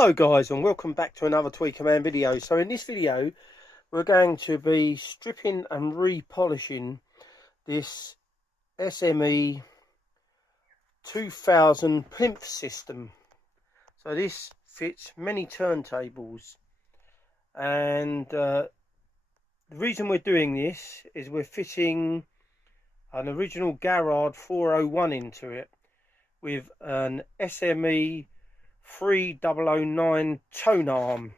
Hello guys, and welcome back to another Tweaker Man video. So in this video we're going to be stripping and repolishing this SME 2000 Plinth System. So this fits many turntables, and the reason we're doing this is we're fitting an original Garrard 401 into it with an SME 3009 tone arm.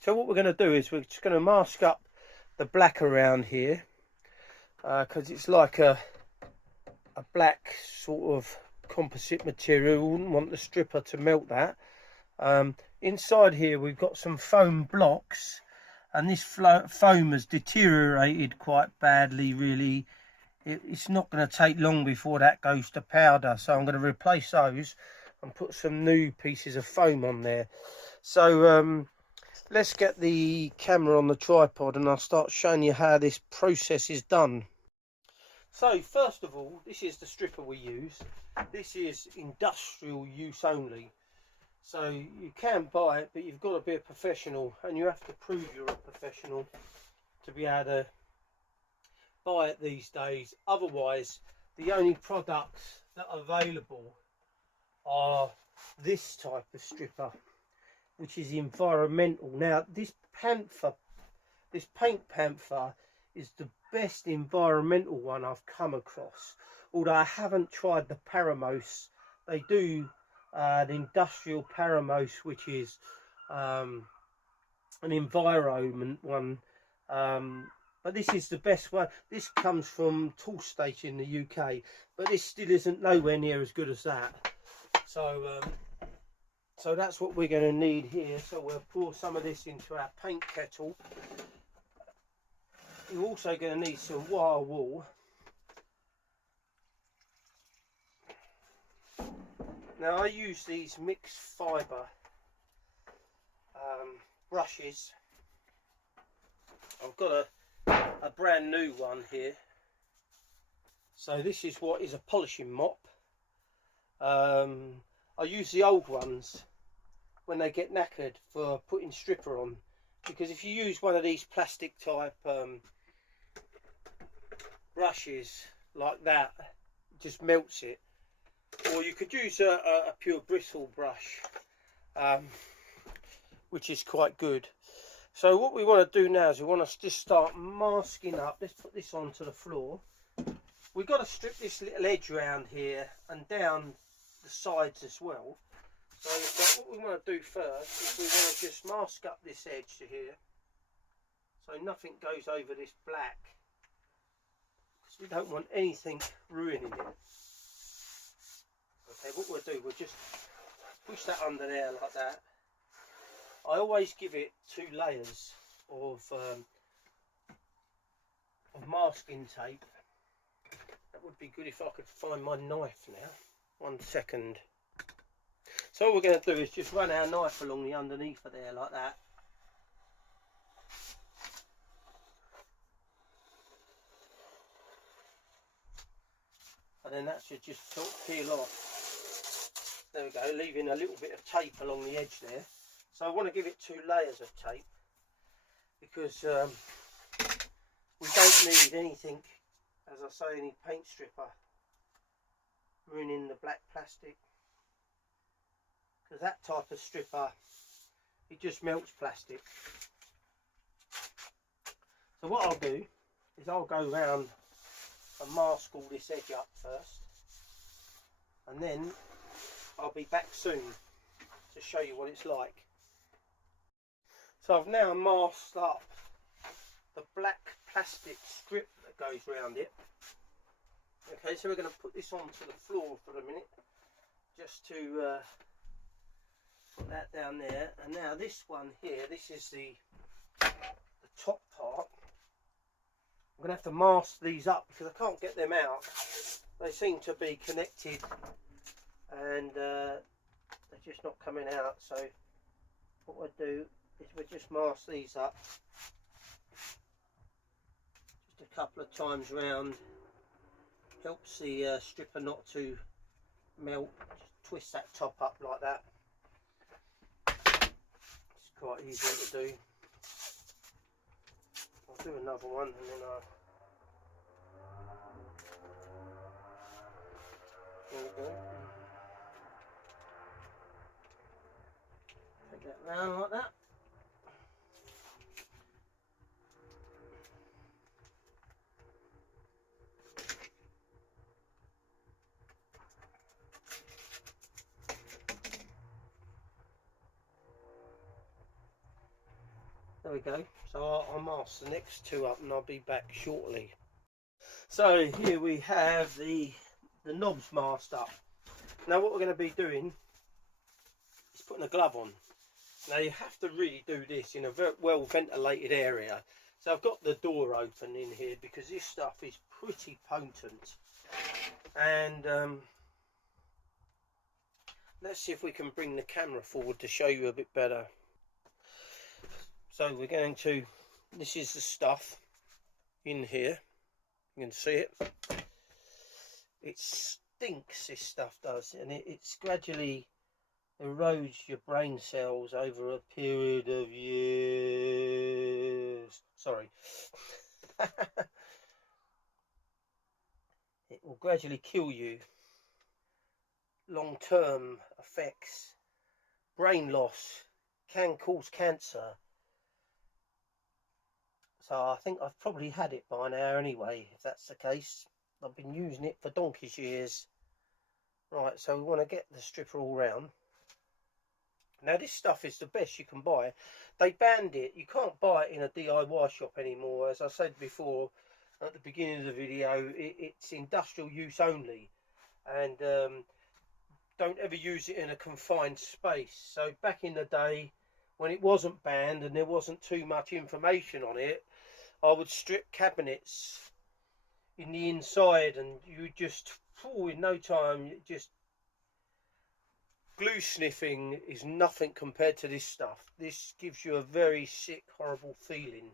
So what we're going to do is we're just going to mask up the black around here, because it's like a black sort of composite material. We wouldn't want the stripper to melt that. Inside here we've got some foam blocks, and this foam has deteriorated quite badly really. It's not going to take long before that goes to powder, so I'm going to replace those and put some new pieces of foam on there. So let's get the camera on the tripod and I'll start showing you how this process is done. So first of all, this is the stripper we use. This is industrial use only, so you can buy it, but you've got to be a professional, and you have to prove you're a professional to be able to buy it these days. Otherwise, the only products that are available are this type of stripper, which is environmental. Now this Paint Panther is the best environmental one I've come across, although I haven't tried the Paramos. They do an industrial Paramos, which is an environment one, but this is the best one. This comes from Toolstation in the UK, but this still isn't nowhere near as good as that. So that's what we're going to need here. So we'll pour some of this into our paint kettle. You're also going to need some wire wool. Now I use these mixed fibre brushes. I've got a brand new one here. So this is what is a polishing mop. I use the old ones when they get knackered for putting stripper on, because if you use one of these plastic type brushes like that, it just melts it. Or you could use a pure bristle brush, which is quite good. So what we want to do now is we want to just start masking up. Let's put this onto the floor. We've got to strip this little edge around here and down the sides as well. So what we want to do first is we want to just mask up this edge to here, so nothing goes over this black, because we don't want anything ruining it. Okay, what we'll do, we'll just push that under there like that. I always give it 2 layers of masking tape. That would be good if I could find my knife now. 1 second. So all we're going to do is just run our knife along the underneath of there like that. And then that should just sort of peel off. There we go, leaving a little bit of tape along the edge there. So I want to give it 2 layers of tape, because we don't need anything, as I say, any paint stripper ruining the black plastic, because that type of stripper, it just melts plastic. So what I'll do is I'll go round and mask all this edge up first, and then I'll be back soon to show you what it's like. So I've now masked up the black plastic strip that goes around it. Okay, so we're going to put this onto the floor for a minute, just to put that down there. And now this one here, this is the top part. I'm going to have to mask these up because I can't get them out. They seem to be connected, and they're just not coming out. So what we'll do is we'll just mask these up just a couple of times round. Helps the stripper not to melt. Just twist that top up like that. quite easy to do. I'll do another one and then there we go. Take that round like that. There we go. So I'll mask the next two up and I'll be back shortly. So here we have the knobs masked up. Now what we're going to be doing is putting a glove on. Now you have to really do this in a very well ventilated area. So I've got the door open in here because this stuff is pretty potent. And let's see if we can bring the camera forward to show you a bit better. So we're going to, this is the stuff in here, you can see it. It stinks, this stuff does, and it's gradually erodes your brain cells over a period of years. Sorry. It will gradually kill you. Long-term effects, brain loss, can cause cancer. So I think I've probably had it by now anyway, if that's the case. I've been using it for donkey's years. Right, so we want to get the stripper all round. Now this stuff is the best you can buy. They banned it. You can't buy it in a DIY shop anymore. As I said before at the beginning of the video, it's industrial use only. And don't ever use it in a confined space. So back in the day, when it wasn't banned and there wasn't too much information on it, I would strip cabinets in the inside, and you just, in no time, just glue sniffing is nothing compared to this stuff. This gives you a very sick, horrible feeling.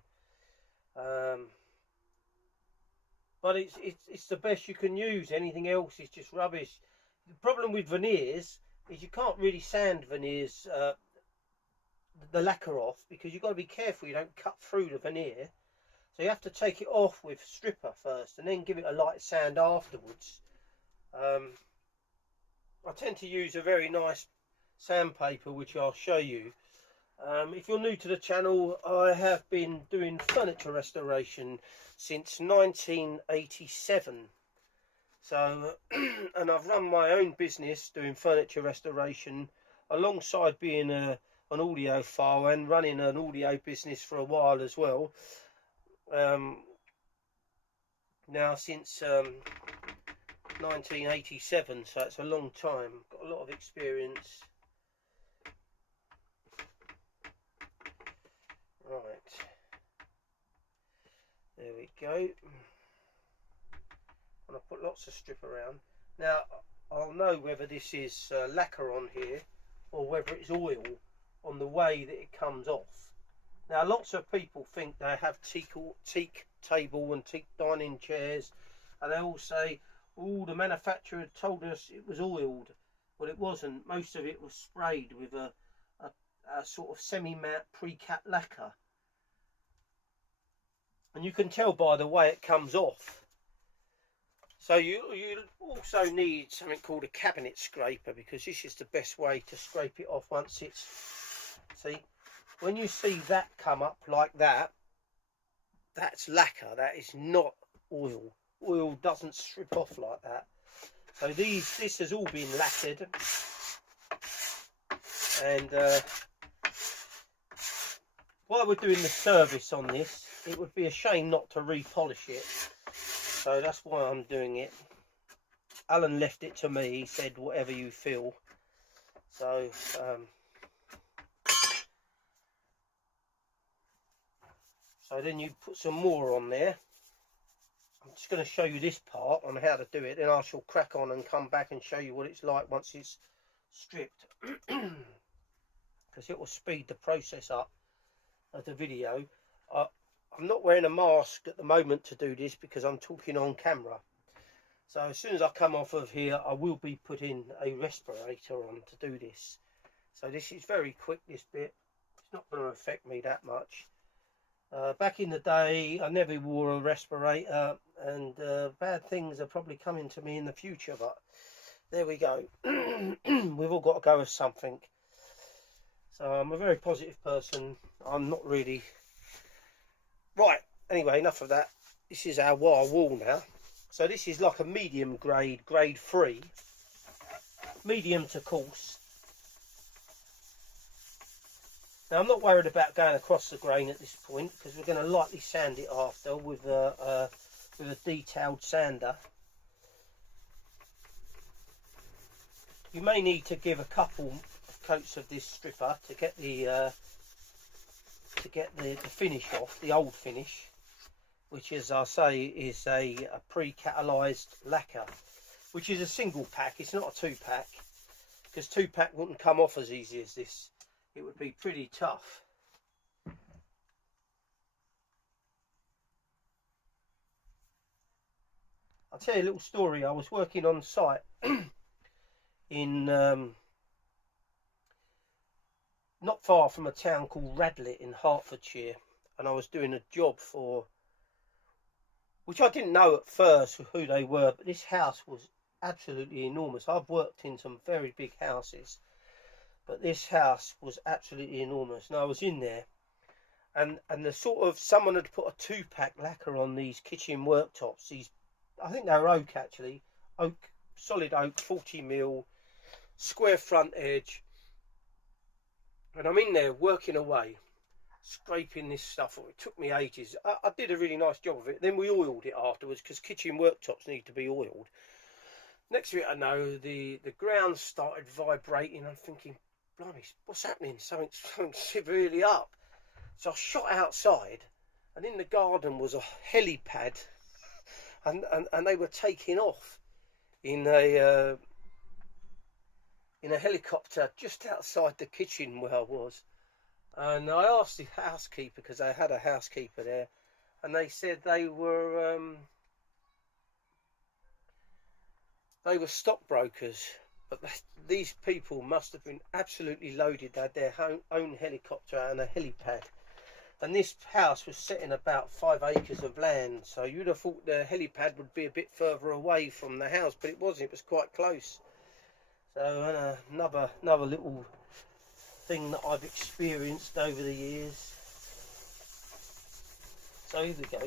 But it's the best you can use. Anything else is just rubbish. The problem with veneers is you can't really sand veneers, the lacquer off, because you've got to be careful you don't cut through the veneer. So you have to take it off with stripper first and then give it a light sand afterwards. I tend to use a very nice sandpaper, which I'll show you. If you're new to the channel, I have been doing furniture restoration since 1987. So, and I've run my own business doing furniture restoration alongside being an audiophile and running an audio business for a while as well. Now since 1987, so it's a long time. Got a lot of experience. Right, there we go. And I put lots of strip around. Now I'll know whether this is lacquer on here or whether it's oil on the way that it comes off. Now lots of people think they have teak table and teak dining chairs, and they all say, oh, the manufacturer told us it was oiled. Well, it wasn't. Most of it was sprayed with a sort of semi-matte pre-capped lacquer. And you can tell by the way it comes off. So you also need something called a cabinet scraper, because this is the best way to scrape it off once it's, see, when you see that come up like that, that's lacquer. That is not oil. Oil doesn't strip off like that. So this has all been lacquered, and while we're doing the service on this, it would be a shame not to repolish it. So that's why I'm doing it. Alan left it to me. He said, whatever you feel. So so then you put some more on there. I'm just going to show you this part on how to do it, then I shall crack on and come back and show you what it's like once it's stripped. Because it will speed the process up of the video. I'm not wearing a mask at the moment to do this because I'm talking on camera. So as soon as I come off of here, I will be putting a respirator on to do this. So this is very quick, this bit. It's not going to affect me that much. Back in the day, I never wore a respirator, and bad things are probably coming to me in the future, but there we go. We've all got to go with something. So I'm a very positive person. I'm not really... Right, anyway, enough of that. This is our wire wall now. So this is like a medium grade, grade 3. Medium to coarse. Now I'm not worried about going across the grain at this point, because we're going to lightly sand it after with a detailed sander. You may need to give a couple of coats of this stripper to get the finish off, the old finish, which, as I say, is a pre-catalysed lacquer, which is a single pack. It's not a 2-pack, because 2-pack wouldn't come off as easy as this. It would be pretty tough. I'll tell you a little story. I was working on site in not far from a town called Radlett in Hertfordshire, and I was doing a job for, which I didn't know at first who they were, but this house was absolutely enormous. I've worked in some very big houses, but this house was absolutely enormous. And I was in there, and the sort of, someone had put a 2-pack lacquer on these kitchen worktops. These, I think they were oak actually, oak, solid oak, 40mm, square front edge. And I'm in there working away, scraping this stuff. It took me ages. I did a really nice job of it. Then we oiled it afterwards, because kitchen worktops need to be oiled. Next to it, I know the ground started vibrating. I'm thinking, blimey, what's happening? Something's severely up. So I shot outside, and in the garden was a helipad, and they were taking off in a helicopter just outside the kitchen where I was. And I asked the housekeeper, because I had a housekeeper there, and they said they were stockbrokers. But these people must have been absolutely loaded. They had their own helicopter and a helipad. And this house was set in about 5 acres of land. So you'd have thought the helipad would be a bit further away from the house, but it wasn't. It was quite close. So another little thing that I've experienced over the years. So here we go.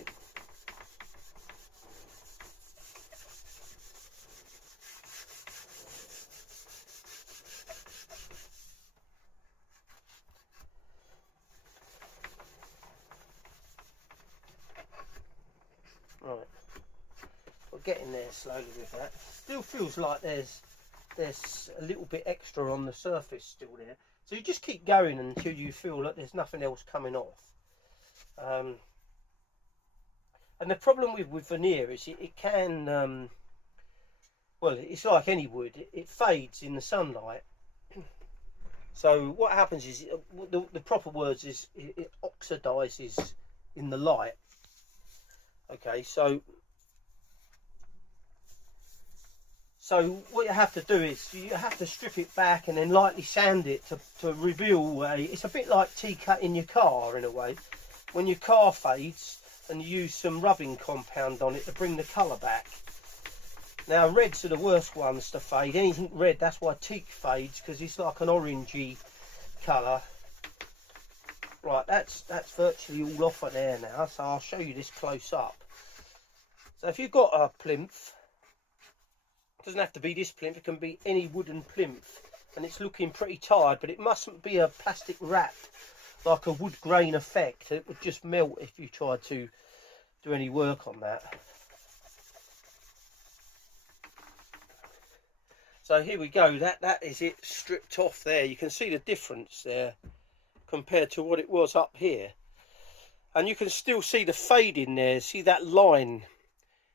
Right, we're getting there slowly with that. Still feels like there's a little bit extra on the surface still there. So you just keep going until you feel that there's nothing else coming off. And the problem with veneer is it can, well, it's like any wood, it fades in the sunlight. So what happens is, the proper words is, it oxidizes in the light. Okay, so what you have to do is you have to strip it back and then lightly sand it to reveal it's a bit like T-cut in your car in a way. When your car fades, and you use some rubbing compound on it to bring the colour back. Now reds are the worst ones to fade. Anything red, that's why teak fades, because it's like an orangey colour. Right, that's virtually all off of there now, so I'll show you this close up. So if you've got a plinth, it doesn't have to be this plinth, it can be any wooden plinth, and it's looking pretty tired, but it mustn't be a plastic wrap like a wood grain effect. It would just melt if you tried to do any work on that. So here we go, that is it stripped off there. You can see the difference there compared to what it was up here, and you can still see the fade in there. See that line?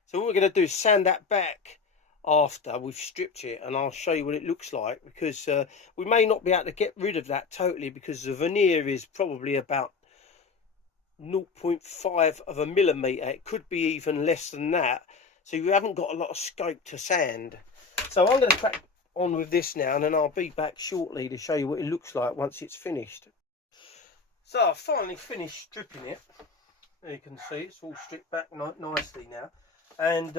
So what we're going to do is sand that back after we've stripped it, and I'll show you what it looks like, because we may not be able to get rid of that totally, because the veneer is probably about 0.5 of a millimetre. It could be even less than that, so you haven't got a lot of scope to sand. So I'm going to crack on with this now, and then I'll be back shortly to show you what it looks like once it's finished. So I've finally finished stripping it. There you can see it's all stripped back nicely now. And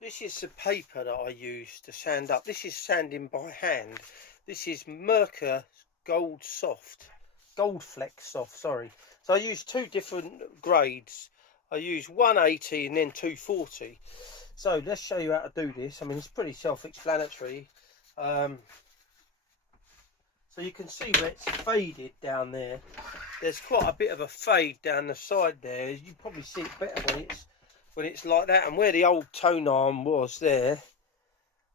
this is the paper that I use to sand up. This is sanding by hand. This is Mercer Gold Flex Soft, sorry. So I use two different grades. I use 180 and then 240. So let's show you how to do this. I mean, it's pretty self-explanatory. So you can see where it's faded down there. There's quite a bit of a fade down the side there. You probably see it better when it's like that. And where the old tone arm was there,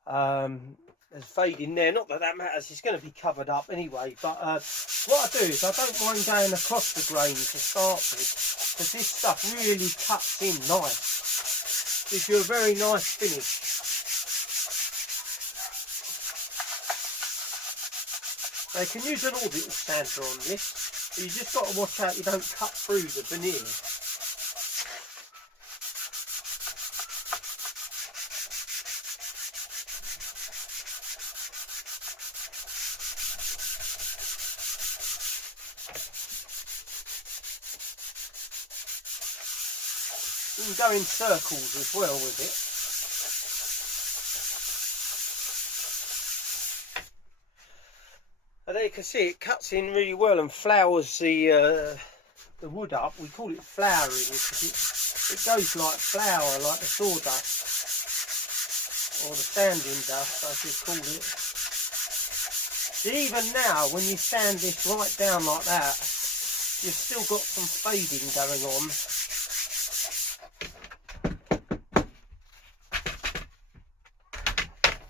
there's fade in there. Not that that matters. It's going to be covered up anyway. But what I do is I don't mind going across the grain to start with, because this stuff really cuts in nice. Gives you a very nice finish. Now you can use an orbital sander on this, but you just got to watch out you don't cut through the veneer. You can go in circles as well with it. And there you can see it cuts in really well and flours the wood up. We call it flouring because it goes like flour, like the sawdust or the sanding dust, as you call it. So even now, when you sand this right down like that, you've still got some fading going on.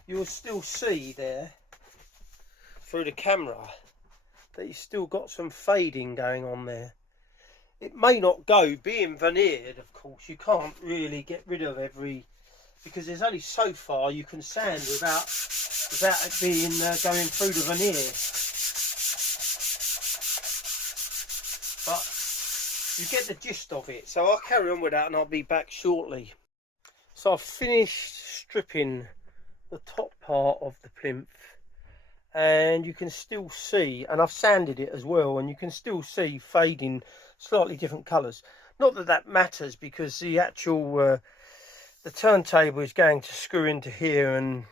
You'll still see there through the camera that you've still got some fading going on there. It may not go, being veneered of course you can't really get rid of every, because there's only so far you can sand without it being going through the veneer. But you get the gist of it. So I'll carry on with that and I'll be back shortly. So I've finished stripping the top part of the plinth, and you can still see, and I've sanded it as well, and you can still see fading slightly different colours. Not that that matters, because the actual the turntable is going to screw into here, and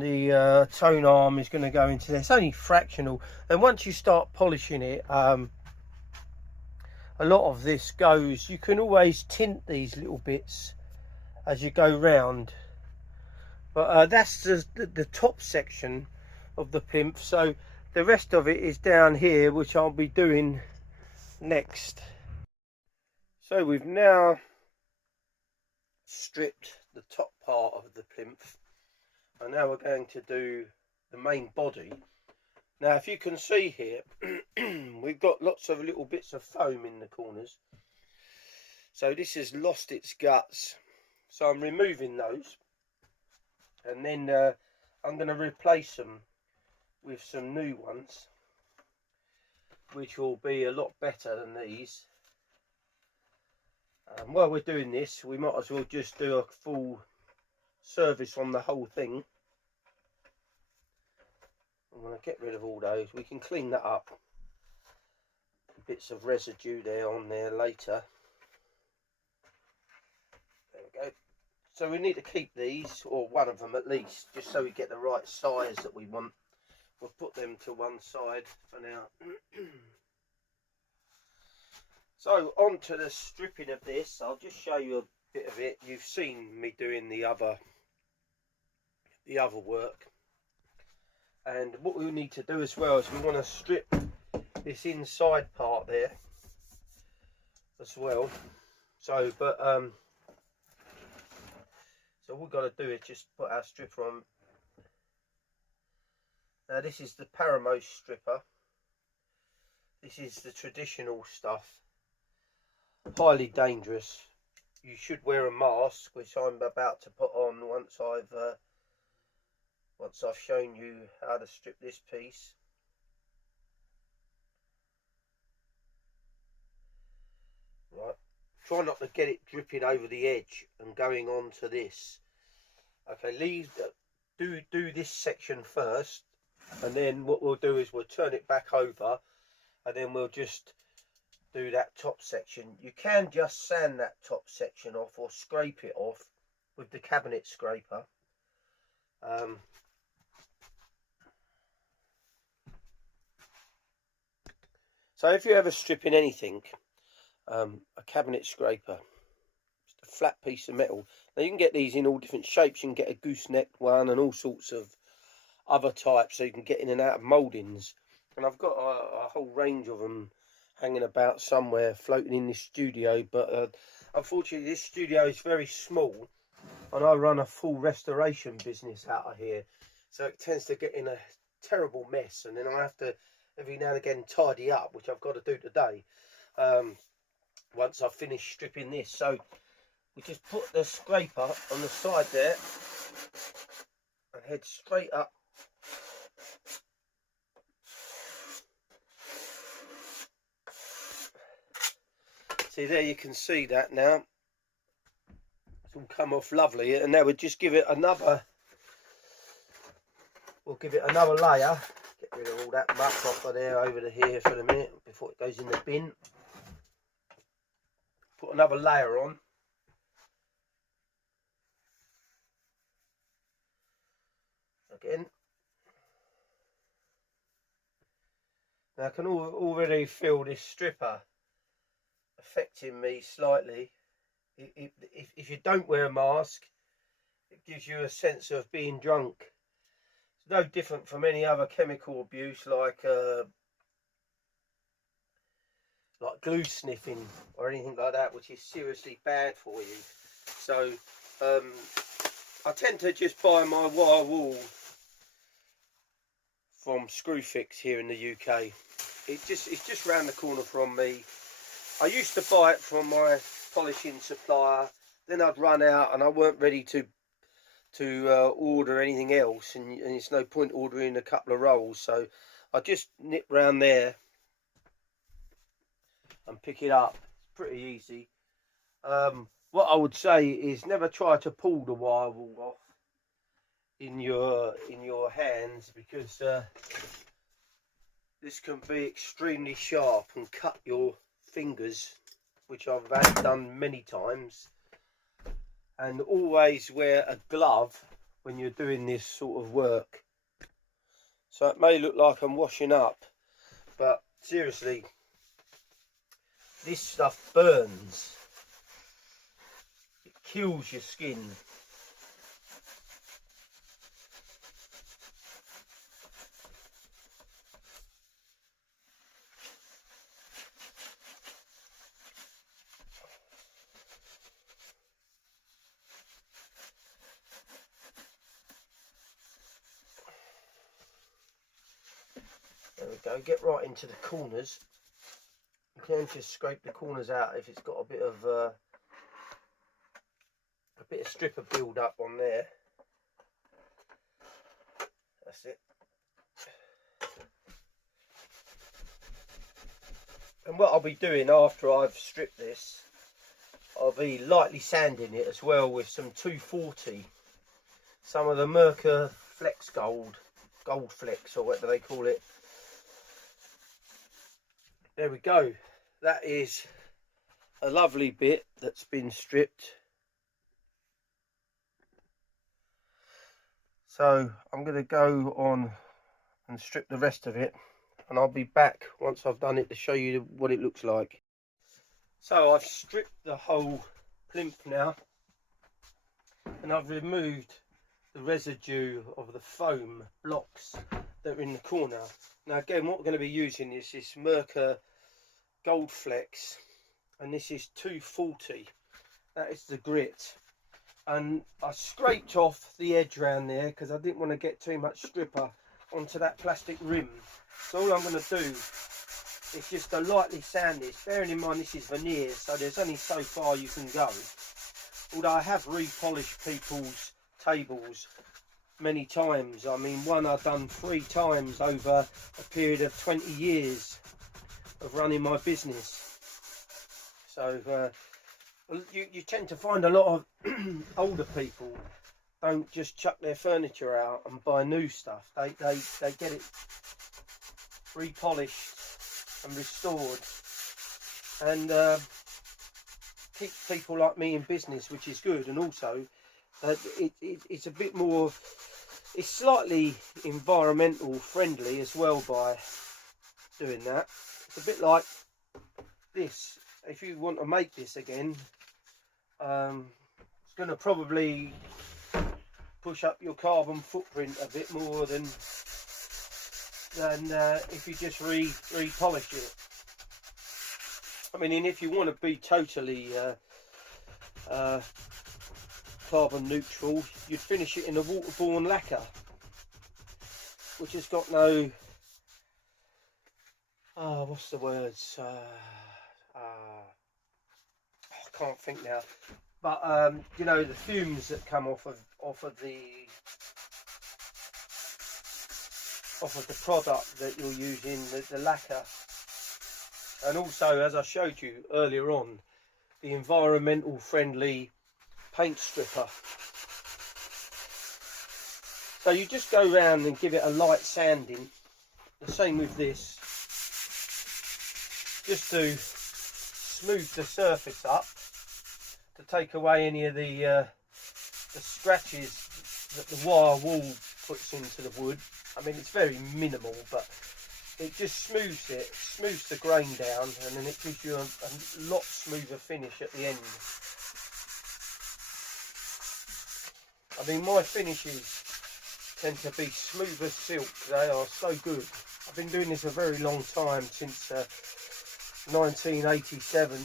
the tone arm is going to go into there. It's only fractional, and once you start polishing it, a lot of this goes. You can always tint these little bits as you go round, but that's the top section of the plinth. So the rest of it is down here, which I'll be doing next. So we've now stripped the top part of the plinth, and now we're going to do the main body. Now if you can see here, we've got lots of little bits of foam in the corners, so this has lost its guts, so I'm removing those, and then I'm going to replace them with some new ones, which will be a lot better than these. While we're doing this, we might as well just do a full service on the whole thing. I'm going to get rid of all those. We can clean that up. Bits of residue there on there later. There we go. So we need to keep these, or one of them at least, just so we get the right size that we want. We'll put them to one side for now. So on to the stripping of this. I'll just show you a bit of it. You've seen me doing the other work. And what we need to do as well is we want to strip this inside part there as well. So so what we've got to do is just put our stripper on. Now this is the Paramos stripper. This is the traditional stuff. Highly dangerous. You should wear a mask, which I'm about to put on once I've shown you how to strip this piece. Right. Try not to get it dripping over the edge and going on to this. Okay, do this section first, and then what we'll do is we'll turn it back over and then we'll just do that top section. You can just sand that top section off or scrape it off with the cabinet scraper. So if you're ever stripping anything, a cabinet scraper, just a flat piece of metal. Now you can get these in all different shapes. You can get a gooseneck one and all sorts of other types, so you can get in and out of mouldings. And I've got a whole range of them hanging about somewhere, floating in this studio. But unfortunately, this studio is very small, and I run a full restoration business out of here, so it tends to get in a terrible mess, and then I have to every now and again tidy up, which I've got to do today. Once I've finished stripping this, so we just put the scraper on the side there and head straight up. See there, you can see that now. It's all come off lovely, and now we'll just give it another. We'll give it another layer. Get rid of all that muck off of there over to here for a minute before it goes in the bin. Put another layer on. Again. Now I can already feel this stripper affecting me slightly. If you don't wear a mask, it gives you a sense of being drunk. It's no different from any other chemical abuse, like glue sniffing or anything like that, which is seriously bad for you. So I tend to just buy my wire wool from Screwfix here in the UK. It's just round the corner from me. I used to buy it from my polishing supplier, then I'd run out and I weren't ready to order anything else, and it's no point ordering a couple of rolls, so I just nip round there and pick it up. It's pretty easy. What I would say is never try to pull the wire wool off in your hands, because this can be extremely sharp and cut your fingers, which I've done many times. And always wear a glove when you're doing this sort of work. So it may look like I'm washing up, but seriously, this stuff burns. It kills your skin. There we go, get right into the corners. You can just scrape the corners out if it's got a bit of stripper build up on there. That's it. And what I'll be doing after I've stripped this, I'll be lightly sanding it as well with some 240. Some of the Merkur Flex Gold Flex, or whatever they call it. There we go. That is a lovely bit that's been stripped. So I'm going to go on and strip the rest of it, and I'll be back once I've done it to show you what it looks like. So I've stripped the whole plinth now, and I've removed the residue of the foam blocks that are in the corner. Now again, what we're going to be using is this Merkur Gold Flex, and this is 240. That is the grit. And I scraped off the edge around there because I didn't want to get too much stripper onto that plastic rim. So all I'm going to do is just to lightly sand this, bearing in mind this is veneer, so there's only so far you can go. Although I have repolished people's tables many times. I mean, one I've done 3 times over a period of 20 years of running my business. So you tend to find a lot of older people don't just chuck their furniture out and buy new stuff. They get it repolished and restored, and keeps people like me in business, which is good. And also it's a bit more, it's slightly environmental friendly as well by doing that. It's a bit like this. If you want to make this again, it's going to probably push up your carbon footprint a bit more than if you just repolish it. I mean, and if you want to be totally carbon neutral, you'd finish it in a waterborne lacquer, which has got no, what's the words? I can't think now. But you know, the fumes that come off of the product that you're using, the lacquer, and also, as I showed you earlier on, the environmental friendly paint stripper. So you just go around and give it a light sanding, the same with this, just to smooth the surface up, to take away any of the scratches that the wire wool puts into the wood. I mean, it's very minimal, but it just smooths the grain down, and then it gives you a lot smoother finish at the end. I mean, my finishes tend to be smooth as silk. They are so good. I've been doing this a very long time, since 1987,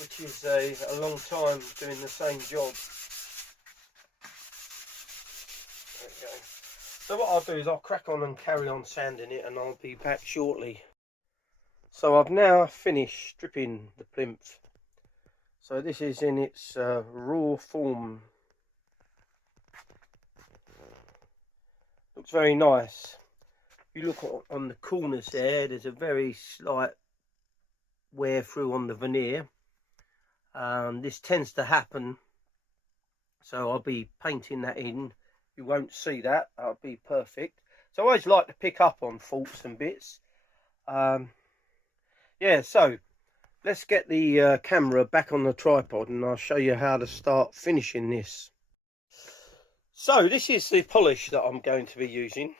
which is a long time doing the same job. There we go. So what I'll do is I'll crack on and carry on sanding it, and I'll be back shortly. So I've now finished stripping the plinth. So this is in its raw form. Looks very nice. If you look on the corners there, there's a very slight wear through on the veneer. This tends to happen, so I'll be painting that in. You won't see that. That'll be perfect. So I always like to pick up on faults and bits. Yeah, so let's get the camera back on the tripod, and I'll show you how to start finishing this. So this is the polish that I'm going to be using.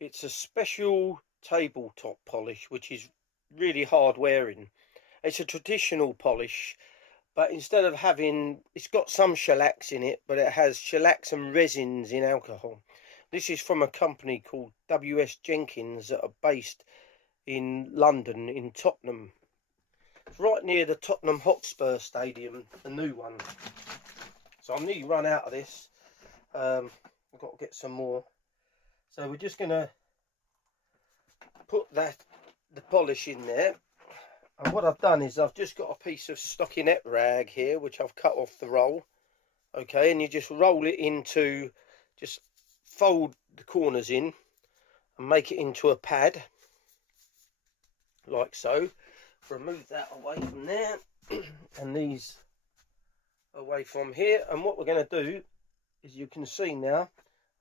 It's a special tabletop polish, which is really hard wearing. It's a traditional polish, but instead of having, it's got some shellacs in it, but it has shellacs and resins in alcohol. This is from a company called W.S. Jenkins that are based in London, in Tottenham. It's right near the Tottenham Hotspur Stadium, the new one. So I'm nearly run out of this. I've got to get some more. So we're just going to put the polish in there. And what I've done is I've just got a piece of stockinette rag here, which I've cut off the roll. Okay, and you just roll it into, just fold the corners in and make it into a pad, like so. Remove that away from there, and these away from here. And what we're going to do, as you can see now,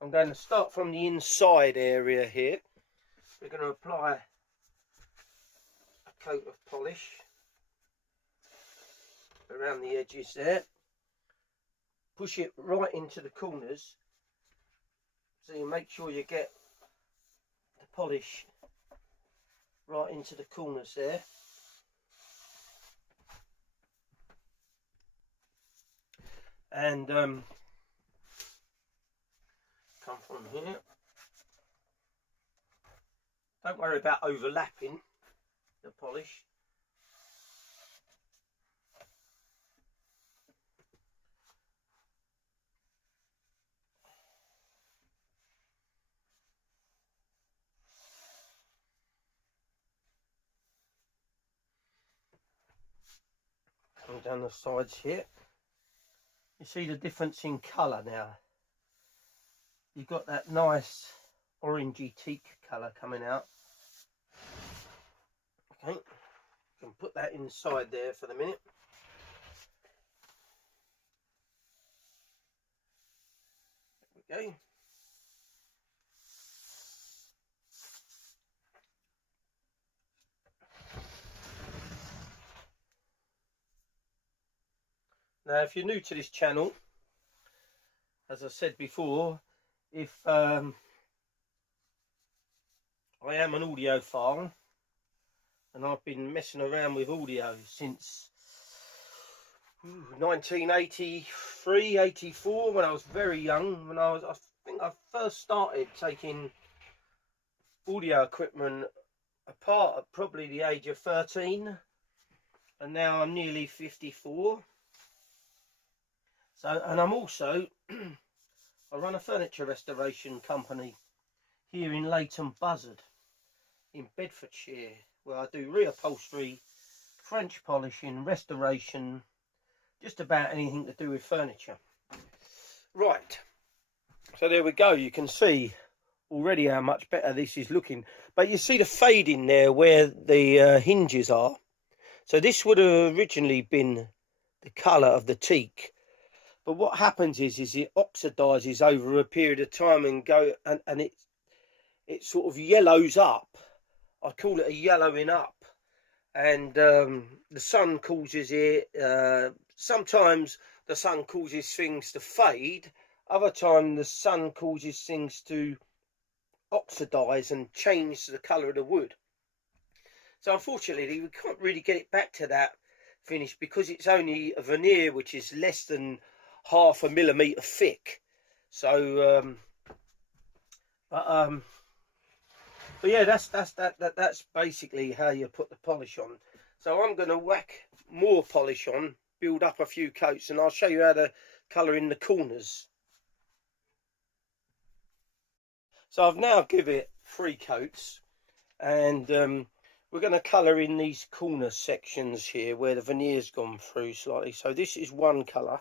I'm going to start from the inside area here. We're going to apply a coat of polish around the edges there. Push it right into the corners, so you make sure you get the polish right into the corners there. And come from here. Don't worry about overlapping the polish. Come down the sides here. You see the difference in colour now. You've got that nice orangey teak colour coming out. Okay, you can put that inside there for the minute. There we go. Now, if you're new to this channel, as I said before, if I am an audiophile, and I've been messing around with audio since 1983, 84, when I was very young. I think I first started taking audio equipment apart at probably the age of 13, and now I'm nearly 54. So, and I'm also I run a furniture restoration company here in Leighton Buzzard in Bedfordshire, where I do reupholstery, French polishing, restoration, just about anything to do with furniture. Right, so there we go. You can see already how much better this is looking, but you see the fading there where the hinges are. So this would have originally been the colour of the teak, but what happens is it oxidizes over a period of time and it sort of yellows up. I call it a yellowing up, and the sun causes it. Sometimes the sun causes things to fade. Other times the sun causes things to oxidize and change the colour of the wood. So unfortunately we can't really get it back to that finish because it's only a veneer which is less than half a millimetre thick. So but yeah, that's basically how you put the polish on. So I'm going to whack more polish on, build up a few coats, and I'll show you how to colour in the corners. So I've now given it 3 coats, and we're going to colour in these corner sections here where the veneer's gone through slightly. So this is one colour.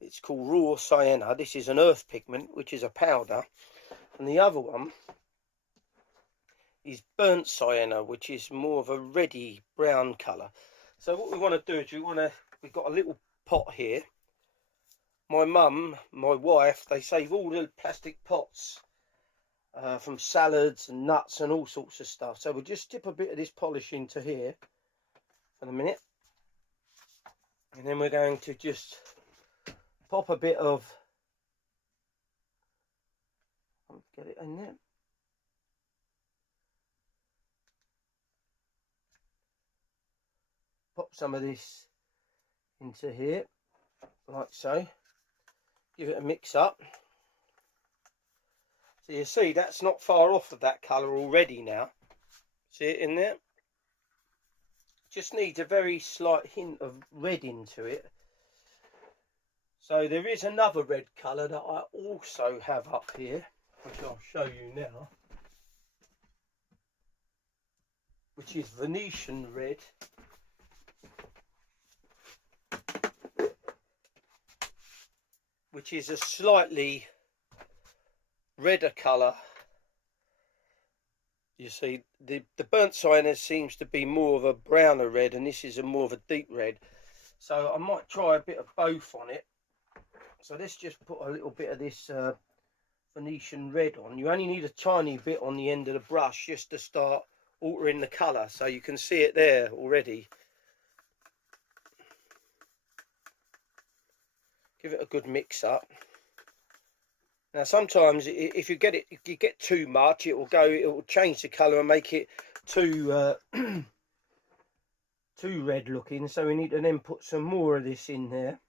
It's called raw sienna. This is an earth pigment, which is a powder, and the other one is burnt sienna, which is more of a reddy brown colour. So what we want to do is we've got a little pot here. My mum, my wife, they save all the plastic pots from salads and nuts and all sorts of stuff. So we'll just dip a bit of this polish into here for a minute, and then we're going to just pop a bit of, get it in there. Pop some of this into here, like so. Give it a mix up. So you see that's not far off of that colour already now. See it in there? Just needs a very slight hint of red into it. So there is another red colour that I also have up here, which I'll show you now, which is Venetian red. Which is a slightly redder colour. You see, the burnt sienna seems to be more of a browner red, and this is more of a deep red. So I might try a bit of both on it. So let's just put a little bit of this Venetian red on. You only need a tiny bit on the end of the brush just to start altering the colour. So you can see it there already. Give it a good mix up. Now sometimes if you get too much, it will change the colour and make it too too red looking. So we need to then put some more of this in there,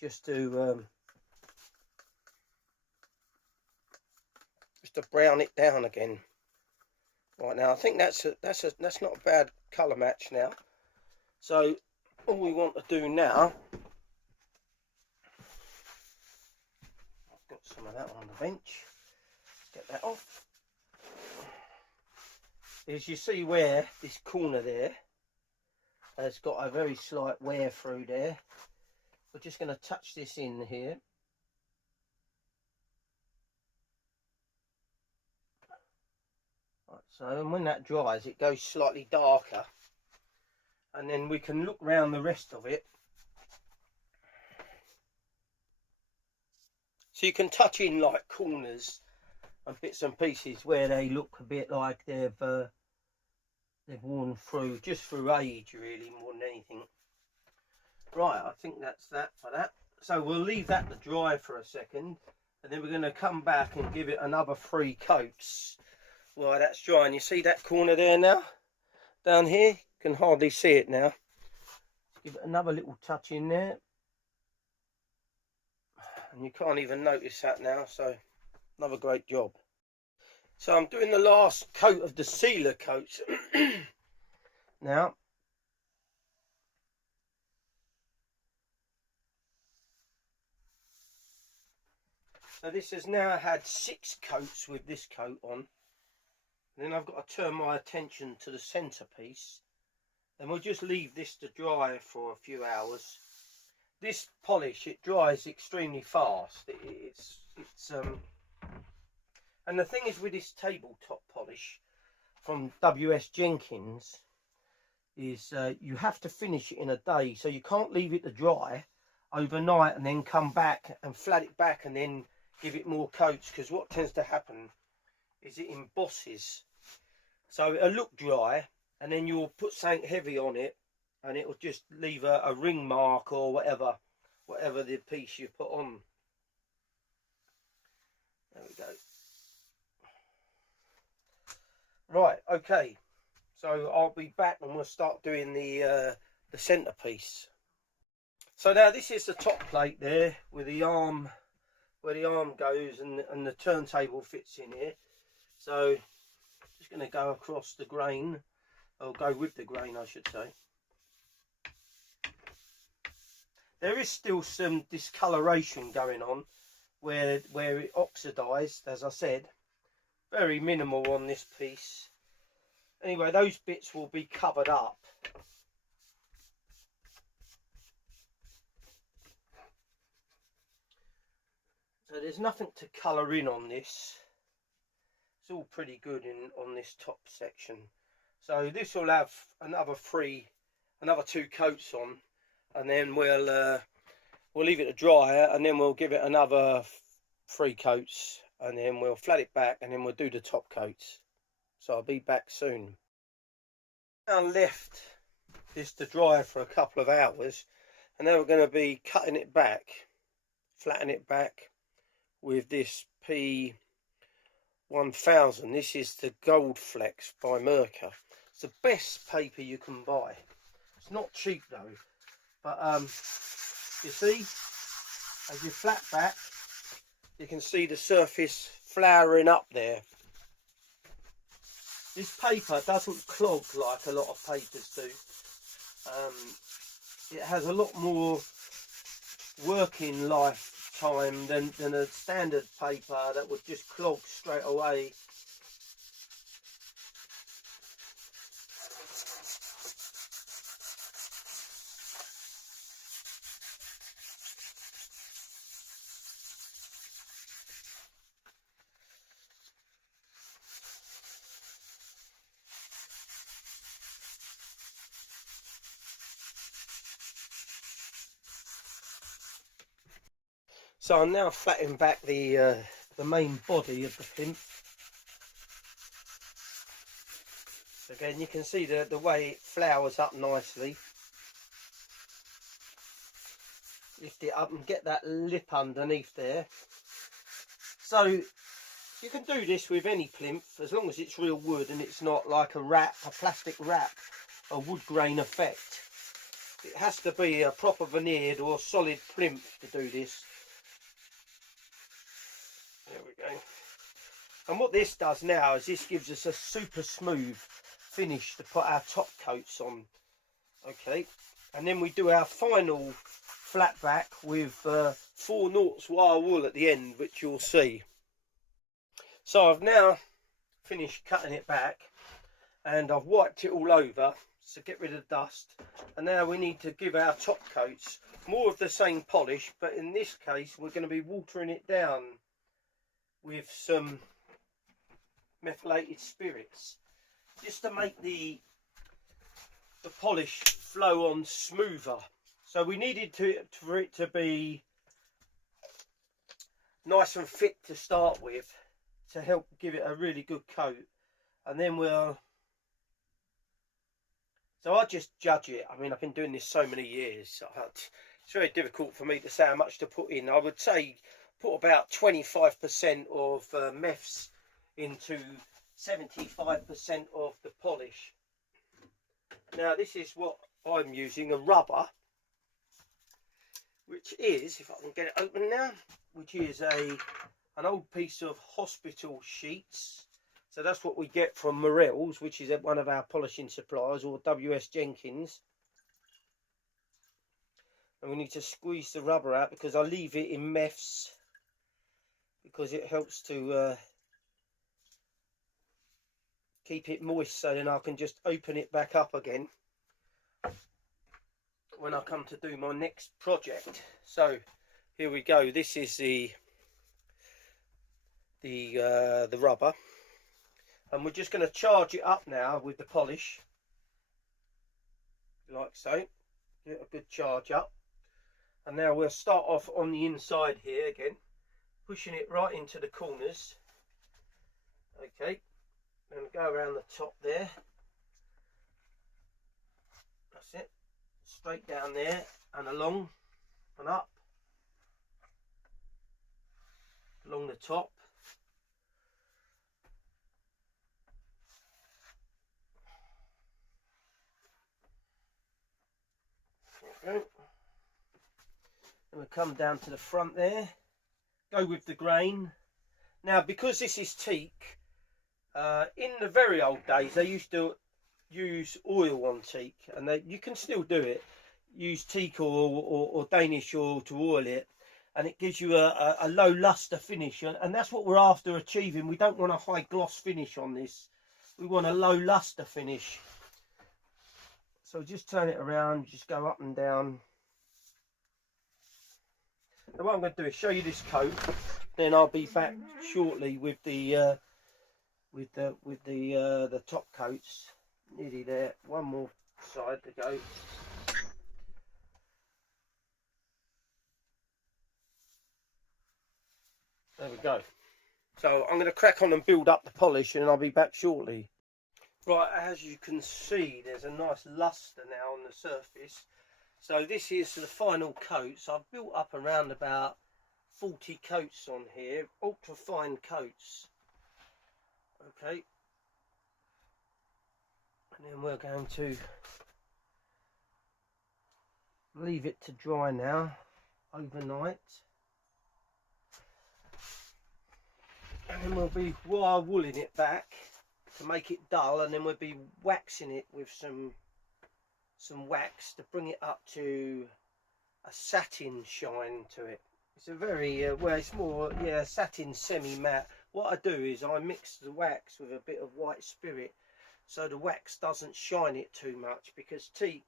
just to brown it down again. Right, now I think that's not a bad colour match now. So all we want to do now, I've got some of that on the bench, get that off, is you see where this corner there has got a very slight wear through there. We're just going to touch this in here. Right, so, and when that dries, it goes slightly darker, and then we can look round the rest of it. So you can touch in like corners and bits and pieces where they look a bit like they've worn through, just through age really, more than anything. Right, I think that's that for that. So we'll leave that to dry for a second, and then we're going to come back and give it another 3 coats. Well, that's dry, and you see that corner there now? Down here, you can hardly see it now. Give it another little touch in there. And you can't even notice that now, so another great job. So I'm doing the last coat of the sealer coats now. So this has now had 6 coats with this coat on. And then I've got to turn my attention to the centerpiece. And we'll just leave this to dry for a few hours. This polish, it dries extremely fast. And the thing is with this tabletop polish from W.S. Jenkins is you have to finish it in a day. So you can't leave it to dry overnight and then come back and flat it back and then give it more coats, because what tends to happen is it embosses. So it'll look dry, and then you'll put something heavy on it and it will just leave a ring mark or whatever the piece you put on. There we go. Right, okay, so I'll be back and we'll start doing the centerpiece. So now this is the top plate there with the arm, where the arm goes, and the turntable fits in here. So just going to go across the grain, or go with the grain I should say. There is still some discoloration going on where it oxidised, as I said. Very minimal on this piece. Anyway, those bits will be covered up. So there's nothing to colour in on this. It's all pretty good on this top section. So this will have another 2 coats on, and then we'll leave it to dry, and then we'll give it another 3 coats, and then we'll flat it back, and then we'll do the top coats. So I'll be back soon. I left this to dry for a couple of hours, and now we're going to be cutting it back, flattening it back with this P1000. This is the Gold Flex by Mercer. It's the best paper you can buy. It's not cheap though, but you see, as you flat back, you can see the surface flouring up there. This paper doesn't clog like a lot of papers do. It has a lot more working lifetime than a standard paper that would just clog straight away. So I'm now flattening back the main body of the plinth. Again, you can see the way it flowers up nicely. Lift it up and get that lip underneath there. So you can do this with any plinth as long as it's real wood and it's not like a plastic wrap, a wood grain effect. It has to be a proper veneered or solid plinth to do this. There we go. And what this does now is this gives us a super smooth finish to put our top coats on. Okay, and then we do our final flat back with 4 noughts wire wool at the end, which you'll see. So I've now finished cutting it back and I've wiped it all over to get rid of dust, and now we need to give our top coats more of the same polish, but in this case we're going to be watering it down with some methylated spirits just to make the polish flow on smoother. So we needed for it to be nice and thick to start with to help give it a really good coat, and then So I just judge it. I mean, I've been doing this so many years, so it's very difficult for me to say how much to put in. I would say put about 25% of meths into 75% of the polish. Now this is what I'm using, a rubber, which is, if I can get it open now, which is an old piece of hospital sheets. So that's what we get from Morell's, which is one of our polishing suppliers, or W.S. Jenkins. And we need to squeeze the rubber out because I leave it in meths because it helps to keep it moist, so then I can just open it back up again when I come to do my next project. So here we go. This is the rubber, and we're just going to charge it up now with the polish, like so. Get a good charge up, and now we'll start off on the inside here again, pushing it right into the corners. Okay, and go around the top there. That's it. Straight down there and along and up along the top. Okay. And we come down to the front there. Go with the grain. Now, because this is teak, in the very old days they used to use oil on teak, and you can still do it. Use teak oil or Danish oil to oil it, and it gives you a low luster finish, and that's what we're after achieving. We don't want a high gloss finish on this, we want a low luster finish. So just turn it around, just go up and down. Now what I'm going to do is show you this coat, then I'll be back shortly with the top coats. Nearly there. One more side to go. There we go. So I'm going to crack on and build up the polish, and I'll be back shortly. Right, as you can see, there's a nice luster now on the surface. So this is the final coat. So I've built up around about 40 coats on here, ultra fine coats. Okay. And then we're going to leave it to dry now overnight, and then we'll be wire wooling it back to make it dull, and then we'll be waxing it with some wax to bring it up to a satin shine to it. It's a very well, it's more satin semi-matte. What I do is I mix the wax with a bit of white spirit, so the wax doesn't shine it too much, because teak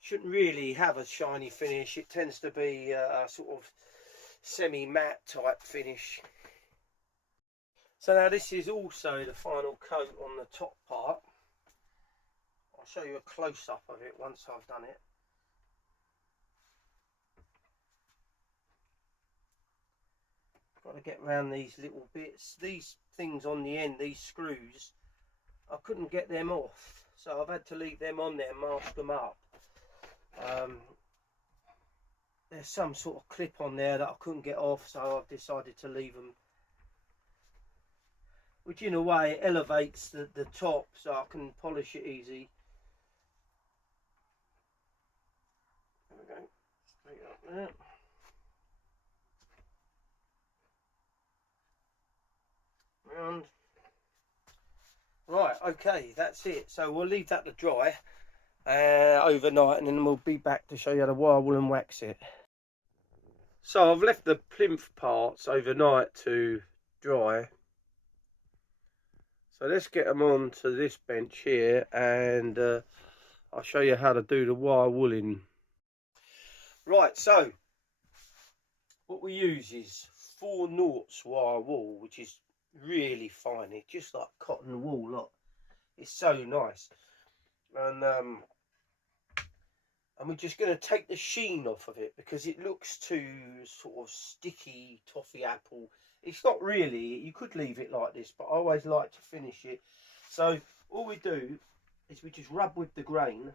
shouldn't really have a shiny finish. It tends to be a sort of semi-matte type finish. So now this is also the final coat on the top part. I'll show you a close-up of it once I've done it. Got to get around these little bits, these things on the end, these screws. I couldn't get them off, so I've had to leave them on there and mask them up. There's some sort of clip on there that I couldn't get off, so I've decided to leave them, which in a way elevates the top so I can polish it easy. There we go, straight up there. Round. Right, okay, that's it. So we'll leave that to dry overnight, and then we'll be back to show you how to wire wool and wax it. So I've left the plinth parts overnight to dry. So let's get them on to this bench here, and I'll show you how to do the wire wooling. Right, so what we use is 4/0 wire wool, which is really fine. It's just like cotton wool. Look, it's so nice. And we're just going to take the sheen off of it because it looks too sort of sticky toffee apple. It's not really. You could leave it like this, but I always like to finish it. So all we do is we just rub with the grain.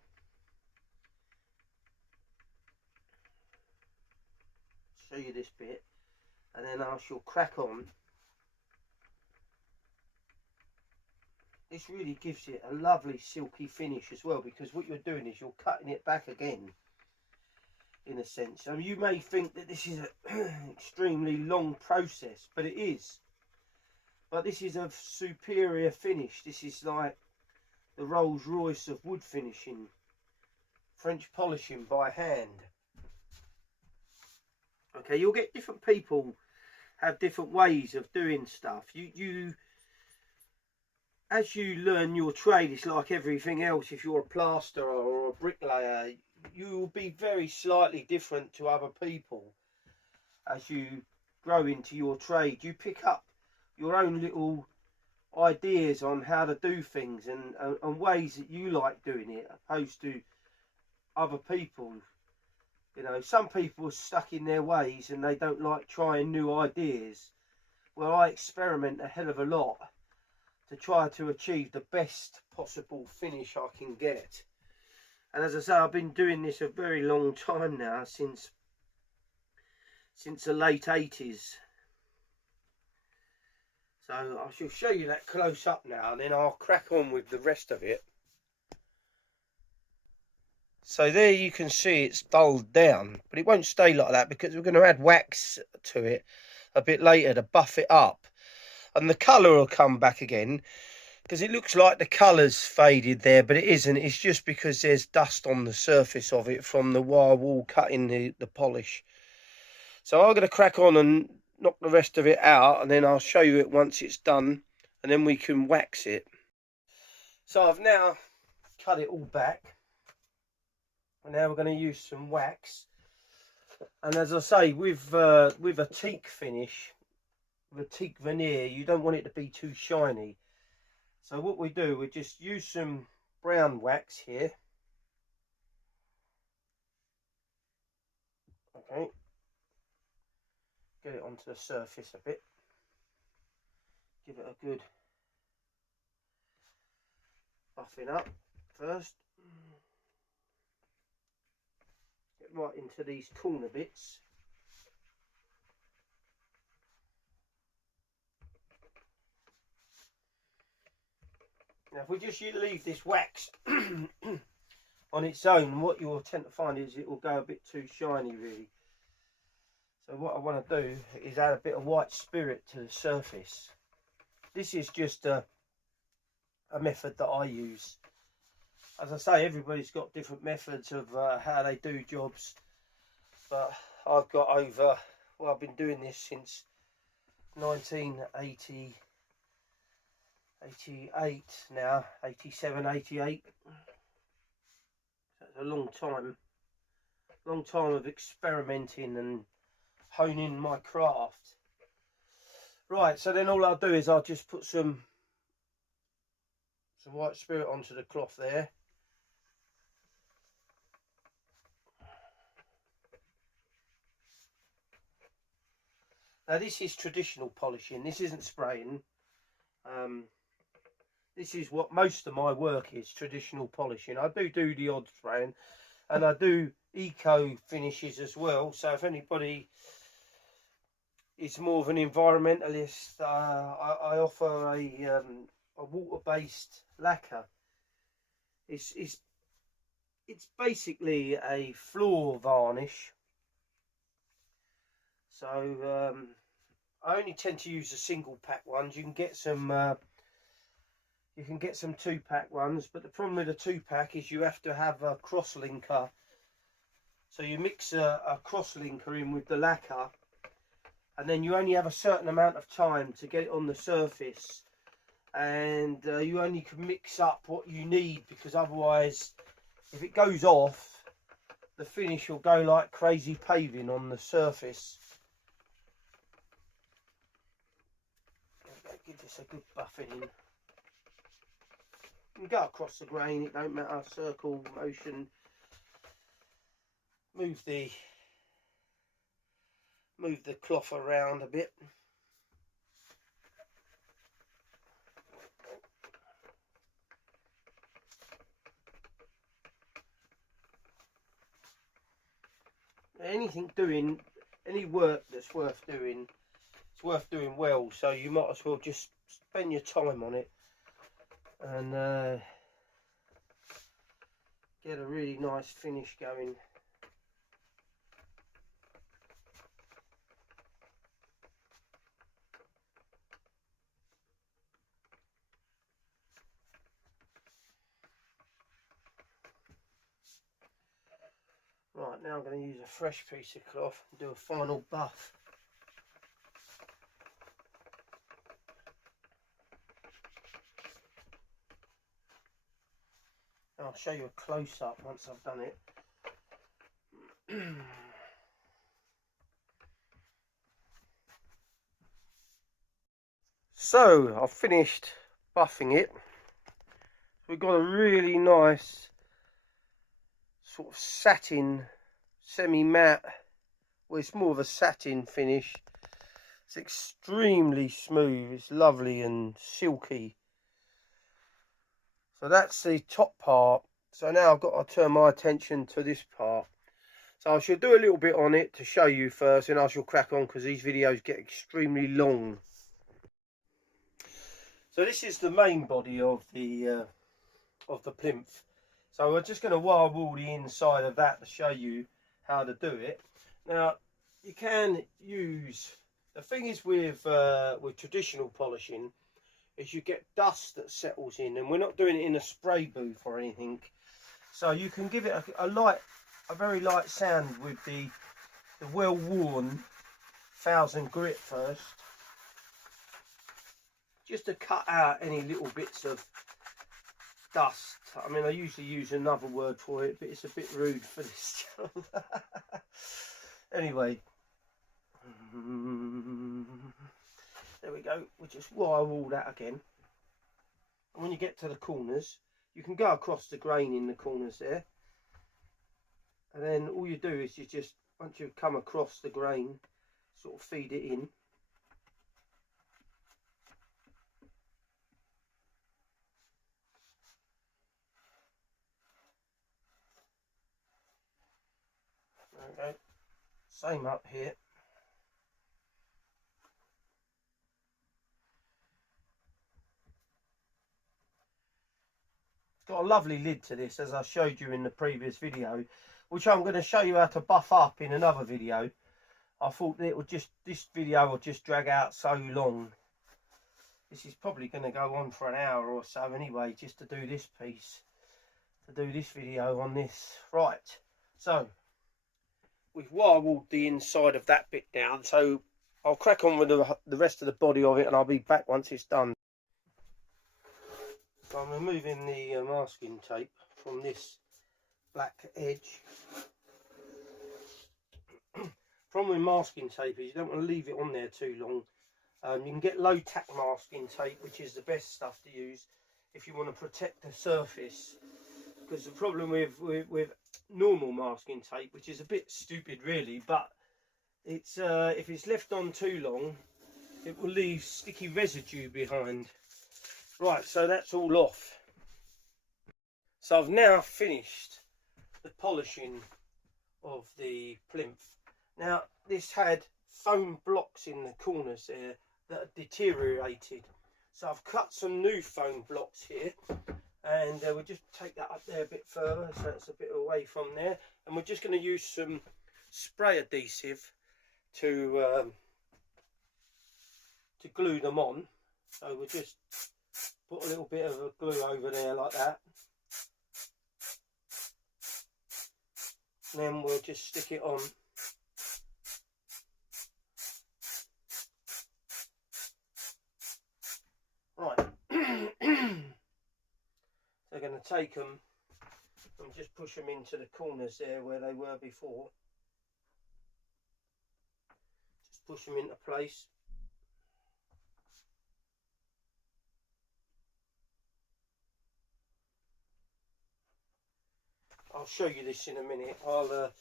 Show you this bit, and then I shall crack on. This really gives it a lovely silky finish as well, because what you're doing is you're cutting it back again, in a sense. I mean, you may think that this is an extremely long process, but it is. But this is a superior finish. This is like the Rolls Royce of wood finishing, French polishing by hand. Okay, you'll get different people have different ways of doing stuff. As you learn your trade, it's like everything else. If you're a plasterer or a bricklayer, you will be very slightly different to other people. As you grow into your trade, you pick up your own little ideas on how to do things, and ways that you like doing it, opposed to other people. You know, some people are stuck in their ways and they don't like trying new ideas. Well, I experiment a hell of a lot to try to achieve the best possible finish I can get. And as I say, I've been doing this a very long time now, since the late 80s. So I shall show you that close up now, and then I'll crack on with the rest of it. So there you can see it's dulled down, but it won't stay like that because we're going to add wax to it a bit later to buff it up. And the colour will come back again, because it looks like the colour's faded there, but it isn't. It's just because there's dust on the surface of it from the wire wool cutting the polish. So I'm going to crack on and knock the rest of it out, and then I'll show you it once it's done, and then we can wax it. So I've now cut it all back, and now we're going to use some wax. And as I say, with a teak finish, with a teak veneer, you don't want it to be too shiny. So what we do, we just use some brown wax here. Okay. Get it onto the surface a bit. Give it a good buffing up first. Get right into these corner bits. Now if we just leave this wax on its own, what you'll tend to find is it will go a bit too shiny really. So what I want to do is add a bit of white spirit to the surface. This is just a method that I use. As I say, everybody's got different methods of how they do jobs, but I've got over, well, I've been doing this since 1988 now, 87, 88. That's a long time of experimenting and honing my craft. Right, so then all I'll do is I'll just put some white spirit onto the cloth there. Now this is traditional polishing, this isn't spraying. This is what most of my work is, traditional polishing. I do the odd spraying, and I do eco finishes as well. So if anybody is more of an environmentalist, I offer a water-based lacquer. It's basically a floor varnish. So I only tend to use the single pack ones. You can get some 2-pack ones, but the problem with a 2-pack is you have to have a cross linker. So you mix a cross linker in with the lacquer, and then you only have a certain amount of time to get it on the surface, and you only can mix up what you need, because otherwise if it goes off, the finish will go like crazy paving on the surface. Give this a good buffing in. You can go across the grain, it don't matter, circle motion. Move the cloth around a bit. any work that's worth doing, it's worth doing well. So you might as well just spend your time on it and get a really nice finish going. Right, now I'm going to use a fresh piece of cloth and do a final buff. And I'll show you a close-up once I've done it. So I've finished buffing it. We've got a really nice sort of satin, semi-matte, well, it's more of a satin finish. It's extremely smooth, it's lovely and silky. So that's the top part. So now I've got to turn my attention to this part. So I shall do a little bit on it to show you first, and I shall crack on because these videos get extremely long. So this is the main body of the plinth. So we're just going to wire wool the inside of that to show you how to do it. Now you can use, the thing is with traditional polishing is you get dust that settles in, and we're not doing it in a spray booth or anything. So you can give it a very light sand with the well worn 1000 grit first, just to cut out any little bits of dust. I mean, I usually use another word for it, but it's a bit rude for this job. Anyway, there we go. We'll just wire all that again. And when you get to the corners, you can go across the grain in the corners there. And then all you do is you just, once you've come across the grain, sort of feed it in. Okay, same up here. It's got a lovely lid to this, as I showed you in the previous video, which I'm going to show you how to buff up in another video. I thought that this video will just drag out so long. This is probably going to go on for an hour or so anyway, just to do this piece, to do this video on this. Right, so we've wire-wooled the inside of that bit down, so I'll crack on with the rest of the body of it, and I'll be back once it's done. So I'm removing the masking tape from this black edge. Problem with masking tape is you don't want to leave it on there too long. You can get low tack masking tape, which is the best stuff to use if you want to protect the surface. Because the problem with normal masking tape, which is a bit stupid really, but it's if it's left on too long, it will leave sticky residue behind. Right, so that's all off. So I've now finished the polishing of the plinth. Now this had foam blocks in the corners there that had deteriorated, so I've cut some new foam blocks here, and we'll just take that up there a bit further so it's a bit away from there, and we're just going to use some spray adhesive to glue them on. So we'll just put a little bit of a glue over there like that, and then we'll just stick it on. Right, they're going to take them and just push them into the corners there where they were before. Just push them into place. I'll show you this in a minute. I'll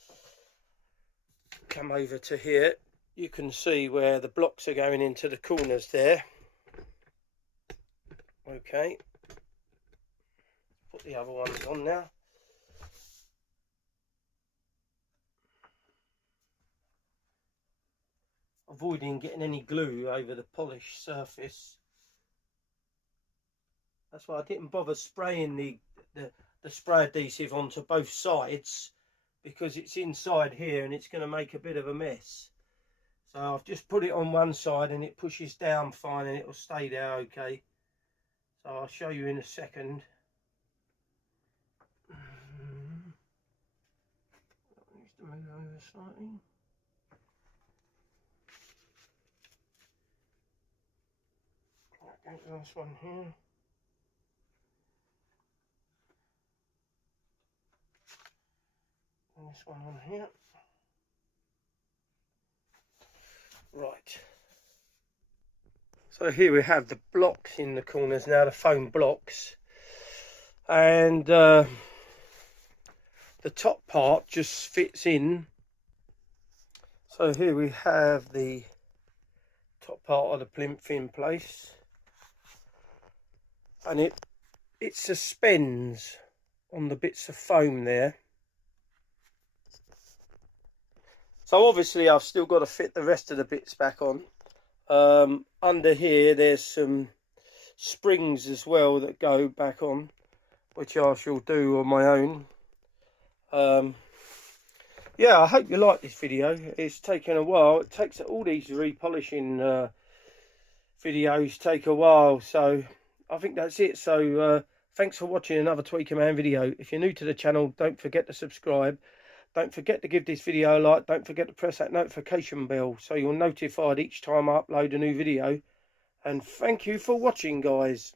come over to here. You can see where the blocks are going into the corners there. Okay, put the other ones on now. avoiding getting any glue over the polished surface. That's why I didn't bother spraying the spray adhesive onto both sides, because it's inside here and it's going to make a bit of a mess. So I've just put it on one side and it pushes down fine and it will stay there okay. So I'll show you in a second. Needs to move over slightly. Right, this one here. And this one on here. Right. So here we have the blocks in the corners now, the foam blocks. And the top part just fits in. So here we have the top part of the plinth in place. And it suspends on the bits of foam there. So obviously I've still got to fit the rest of the bits back on. Under here there's some springs as well that go back on, which I shall do on my own. Yeah, I hope you like this video. It's taken a while. It takes all these repolishing videos take a while, so I think that's it. So thanks for watching another Tweaker Man video. If you're new to the channel, don't forget to subscribe. Don't forget to give this video a like. Don't forget to press that notification bell so you're notified each time I upload a new video. And thank you for watching, guys.